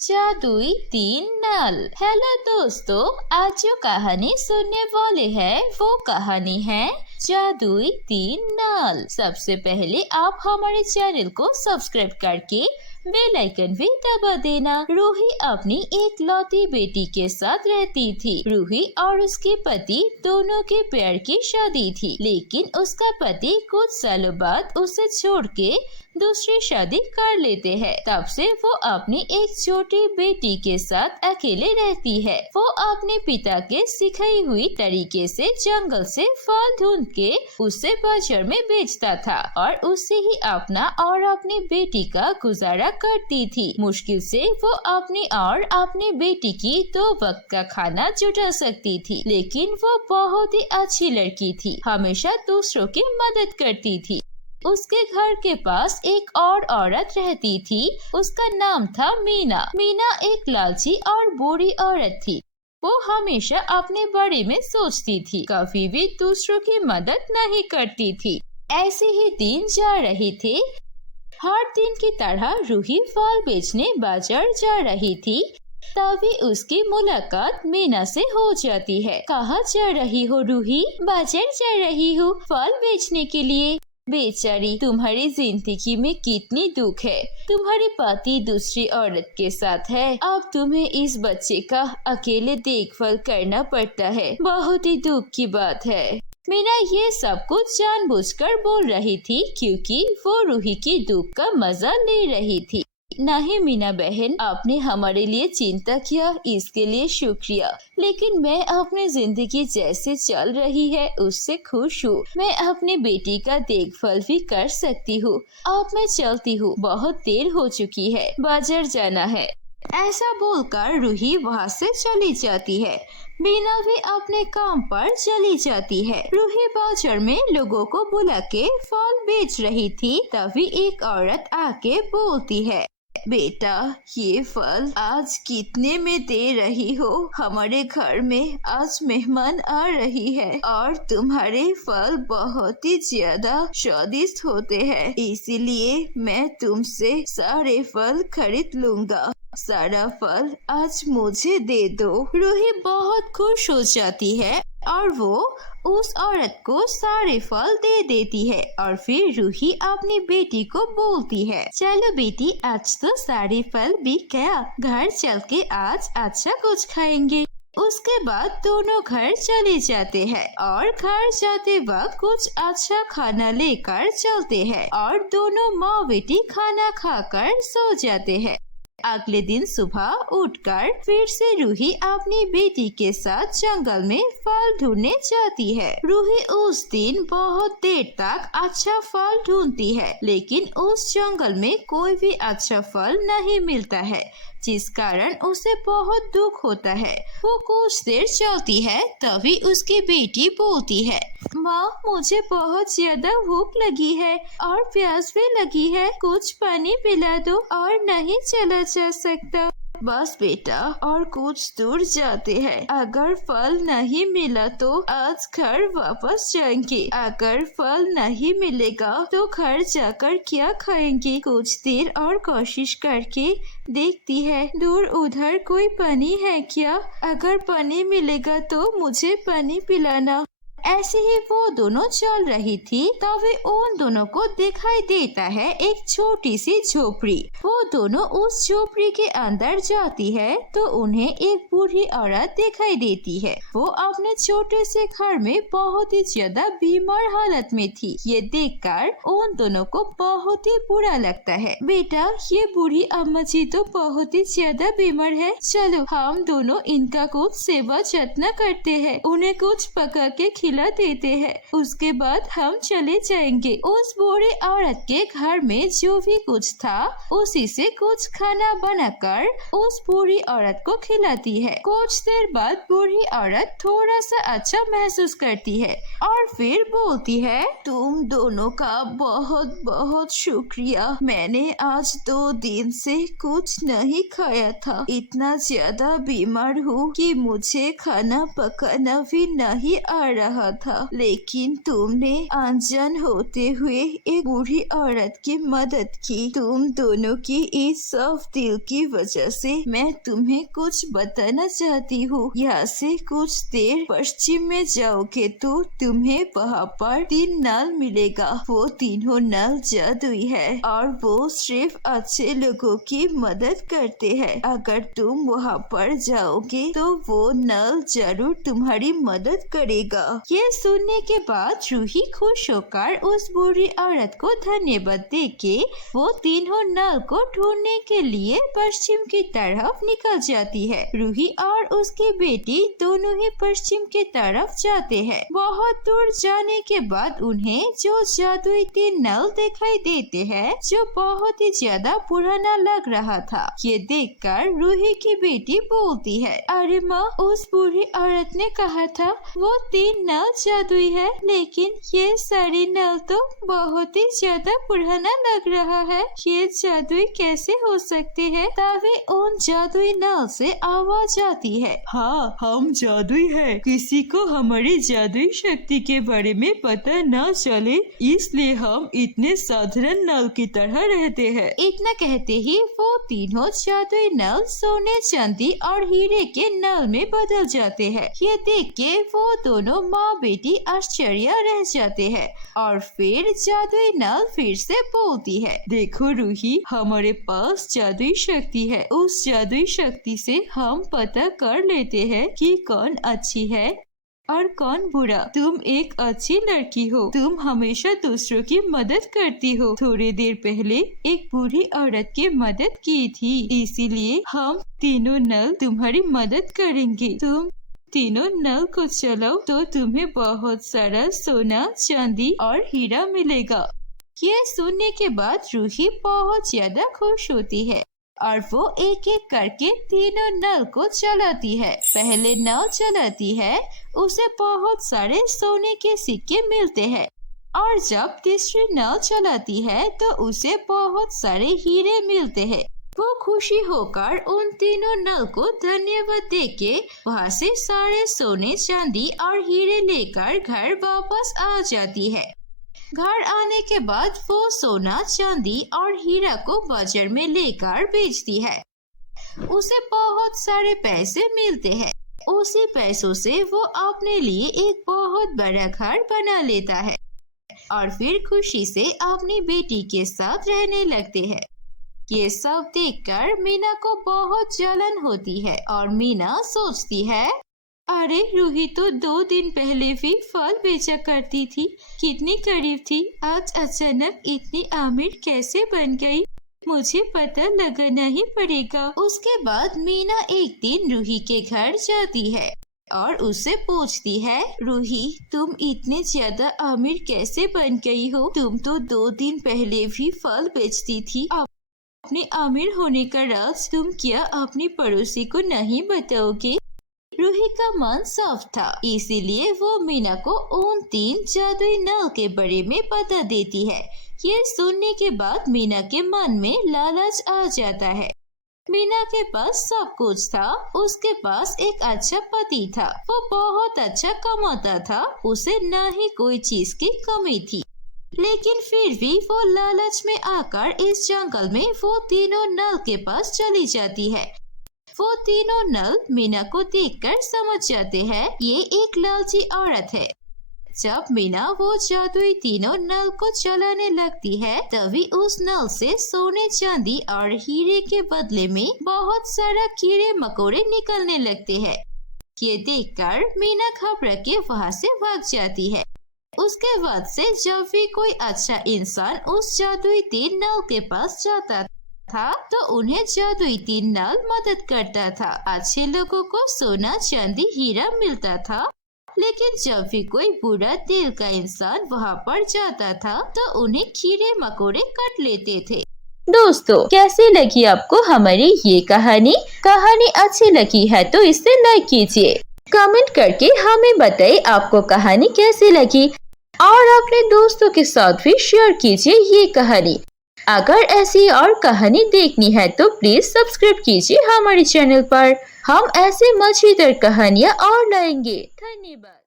जादुई तीन नल। हेलो दोस्तों, आज जो कहानी सुनने वाले हैं वो कहानी है जादुई तीन नल। सबसे पहले आप हमारे चैनल को सब्सक्राइब करके बेल आइकन भी दबा देना। रूही अपनी एक लौती बेटी के साथ रहती थी। रूही और उसके पति दोनों के प्यार की शादी थी, लेकिन उसका पति कुछ सालों बाद उसे छोड़ के दूसरी शादी कर लेते हैं। तब से वो अपनी एक छोटी बेटी के साथ अकेले रहती है। वो अपने पिता के सिखाई हुई तरीके से जंगल से फल ढूंढ के उसे बाजार में बेचता था और उससे ही अपना और अपनी बेटी का गुजारा करती थी। मुश्किल से वो अपनी और अपनी बेटी की 2 वक्त का खाना जुटा सकती थी, लेकिन वो बहुत ही अच्छी लड़की थी, हमेशा दूसरों की मदद करती थी। उसके घर के पास एक और औरत रहती थी। उसका नाम था मीना। मीना एक लालची और बुरी औरत थी। वो हमेशा अपने बारे में सोचती थी, कभी भी दूसरों की मदद नहीं करती थी। ऐसे ही दिन जा रहे थे। हर दिन की तरह रूही फल बेचने बाजार जा रही थी। तभी उसकी मुलाकात मीना से हो जाती है। कहाँ जा रही हो रूही? बाजार जा रही हूँ फल बेचने के लिए। बेचारी, तुम्हारी जिंदगी में कितनी दुख है। तुम्हारे पति दूसरी औरत के साथ है। अब तुम्हें इस बच्चे का अकेले देखभाल करना पड़ता है। बहुत ही दुख की बात है। मीना ये सब कुछ जानबूझकर बोल रही थी, क्योंकि वो रूही की दुख का मजा ले रही थी। नहीं मीना बहन, आपने हमारे लिए चिंता किया, इसके लिए शुक्रिया। लेकिन मैं अपनी जिंदगी जैसे चल रही है उससे खुश हूँ। मैं अपनी बेटी का देखभाल भी कर सकती हूँ। अब मैं चलती हूँ, बहुत देर हो चुकी है, बाजार जाना है। ऐसा बोलकर रूही वहाँ से चली जाती है। मीना भी अपने काम पर चली जाती है। रूही बाजार में लोगों को बुला के फल बेच रही थी। तभी एक औरत आके बोलती है, बेटा, ये फल आज कितने में दे रही हो? हमारे घर में आज मेहमान आ रही है और तुम्हारे फल बहुत ही ज्यादा स्वादिष्ट होते हैं, इसीलिए मैं तुमसे सारे फल खरीद लूंगा। सारा फल आज मुझे दे दो। रूही बहुत खुश हो जाती है और वो उस औरत को सारे फल दे देती है। और फिर रूही अपनी बेटी को बोलती है, चलो बेटी, आज तो सारे फल बिक गया, घर चल के आज अच्छा कुछ खाएंगे। उसके बाद दोनों घर चले जाते हैं और घर जाते वक्त कुछ अच्छा खाना लेकर चलते हैं और दोनों माँ बेटी खाना खाकर सो जाते हैं। अगले दिन सुबह उठकर फिर से रूही अपनी बेटी के साथ जंगल में फल ढूंढने जाती है। रूही उस दिन बहुत देर तक अच्छा फल ढूंढती है, लेकिन उस जंगल में कोई भी अच्छा फल नहीं मिलता है, जिस कारण उसे बहुत दुख होता है। वो कुछ देर चलती है, तभी उसकी बेटी बोलती है, माँ, मुझे बहुत ज्यादा भूख लगी है और प्यास भी लगी है, कुछ पानी पिला दो और नहीं चला जा सकता। बस बेटा, और कुछ दूर जाते हैं। अगर फल नहीं मिला तो आज घर वापस जाएंगे। अगर फल नहीं मिलेगा तो घर जाकर क्या खाएंगे? कुछ देर और कोशिश करके देखती है, दूर उधर कोई पानी है क्या? अगर पानी मिलेगा तो मुझे पानी पिलाना। ऐसे ही वो दोनों चल रही थी, तभी उन दोनों को दिखाई देता है एक छोटी सी झोपड़ी। वो दोनों उस झोपड़ी के अंदर जाती है तो उन्हें एक बूढ़ी औरत दिखाई देती है। वो अपने छोटे से घर में बहुत ही ज्यादा बीमार हालत में थी। ये देखकर उन दोनों को बहुत ही बुरा लगता है। बेटा, ये बूढ़ी अम्मा जी तो बहुत ही ज्यादा बीमार है, चलो हम दोनों इनका कुछ सेवा जत्न करते हैं, उन्हें कुछ पका के खिला देते हैं, उसके बाद हम चले जाएंगे। उस बूढ़ी औरत के घर में जो भी कुछ था उसी से कुछ खाना बनाकर उस बूढ़ी औरत को खिलाती है। कुछ देर बाद बूढ़ी औरत थोड़ा सा अच्छा महसूस करती है और फिर बोलती है, तुम दोनों का बहुत बहुत शुक्रिया। मैंने आज 2 दिन से कुछ नहीं खाया था। इतना ज्यादा बीमार हूँ कि मुझे खाना पकाना भी नहीं आ रहा रहा था, लेकिन तुमने अनजान होते हुए एक बूढ़ी औरत की मदद की। तुम दोनों की इस साफ दिल की वजह से मैं तुम्हें कुछ बताना चाहती हूँ। यहाँ से कुछ देर पश्चिम में जाओगे तो तुम्हें वहाँ पर 3 नल मिलेगा। वो तीनों नल जादुई है और वो सिर्फ अच्छे लोगों की मदद करते हैं। अगर तुम वहाँ पर जाओगे तो वो नल जरूर तुम्हारी मदद करेगा। ये सुनने के बाद रूही खुश होकर उस बूढ़ी औरत को धन्यवाद देके वो तीनों नल को ढूंढने के लिए पश्चिम की तरफ निकल जाती है। रूही और उसकी बेटी दोनों ही पश्चिम की तरफ जाते हैं। बहुत दूर जाने के बाद उन्हें जो जादुई 3 नल दिखाई देते हैं जो बहुत ही ज्यादा पुराना लग रहा था। ये देखकर रूही की बेटी बोलती है, अरे माँ, उस बूढ़ी औरत ने कहा था वो 3 नल जादुई है, लेकिन ये सारे नल तो बहुत ही ज्यादा पुराना लग रहा है। ये जादुई कैसे हो सकते हैं? तभी उन जादुई नल से आवाज आती है, हाँ, हम जादुई है। किसी को हमारी जादुई शक्ति के बारे में पता न चले, इसलिए हम इतने साधारण नल की तरह रहते हैं। इतना कहते ही वो तीनों जादुई नल सोने, चांदी और हीरे के नल में बदल जाते हैं। ये देख के वो दोनों माँ बेटी आश्चर्य रह जाते हैं और फिर जादुई नल फिर से बोलती है, देखो रूही, हमारे पास जादुई शक्ति है। उस जादुई शक्ति से हम पता कर लेते हैं कि कौन अच्छी है और कौन बुरा। तुम एक अच्छी लड़की हो, तुम हमेशा दूसरों की मदद करती हो। थोड़ी देर पहले एक बूढ़ी औरत की मदद की थी, इसीलिए हम तीनों नल तुम्हारी मदद करेंगे। तुम तीनों नल को चलाओ तो तुम्हें बहुत सारा सोना, चांदी और हीरा मिलेगा। ये सुनने के बाद रूही बहुत ज्यादा खुश होती है और वो एक एक करके तीनों नल को चलाती है। पहले नल चलाती है, उसे बहुत सारे सोने के सिक्के मिलते हैं और जब तीसरी नल चलाती है तो उसे बहुत सारे हीरे मिलते हैं। वो खुशी होकर उन तीनों नल को धन्यवाद देके वहाँ से सारे सोने, चांदी और हीरे लेकर घर वापस आ जाती है। घर आने के बाद वो सोना, चांदी और हीरा को बाजार में लेकर बेचती है। उसे बहुत सारे पैसे मिलते हैं। उसी पैसों से वो अपने लिए एक बहुत बड़ा घर बना लेता है और फिर खुशी से अपनी बेटी के साथ रहने लगते हैं। ये सब देखकर मीना को बहुत जलन होती है और मीना सोचती है, अरे रूही तो 2 दिन पहले भी फल बेचा करती थी, कितनी करीब थी, आज अचानक इतनी अमीर कैसे बन गई? मुझे पता लगाना ही पड़ेगा। उसके बाद मीना एक दिन रूही के घर जाती है और उससे पूछती है, रूही, तुम इतने ज्यादा अमीर कैसे बन गई हो? तुम तो 2 दिन पहले भी फल बेचती थी। अपने अमीर होने का राज तुम क्या अपनी पड़ोसी को नहीं बताओगे? रूही का मन साफ था, इसीलिए वो मीना को उन 3 जादुई नल के बारे में बता देती है। ये सुनने के बाद मीना के मन में लालच आ जाता है। मीना के पास सब कुछ था। उसके पास एक अच्छा पति था, वो बहुत अच्छा कमाता था, उसे न ही कोई चीज की कमी थी। लेकिन फिर भी वो लालच में आकर इस जंगल में वो तीनों नल के पास चली जाती है। वो तीनों नल मीना को देखकर समझ जाते हैं ये एक लालची औरत है। जब मीना वो जादुई तीनों नल को चलाने लगती है, तभी उस नल से सोने, चांदी और हीरे के बदले में बहुत सारा कीड़े मकोड़े निकलने लगते हैं। ये देखकर मीना घबरा के वहाँ से भाग जाती है। उसके बाद से जब भी कोई अच्छा इंसान उस जादुई 3 नल के पास जाता था तो उन्हें जादुई 3 नल मदद करता था। अच्छे लोगों को सोना, चांदी, हीरा मिलता था, लेकिन जब भी कोई बुरा दिल का इंसान वहाँ पर जाता था तो उन्हें कीड़े मकोड़े काट लेते थे। दोस्तों, कैसी लगी आपको हमारी ये कहानी? कहानी अच्छी लगी है तो इसे लाइक कीजिए, कमेंट करके हमें बताइए आपको कहानी कैसी लगी और अपने दोस्तों के साथ भी शेयर कीजिए ये कहानी। अगर ऐसी और कहानी देखनी है तो प्लीज सब्सक्राइब कीजिए हमारे चैनल पर। हम ऐसे मजेदार कहानियाँ और लाएंगे। धन्यवाद।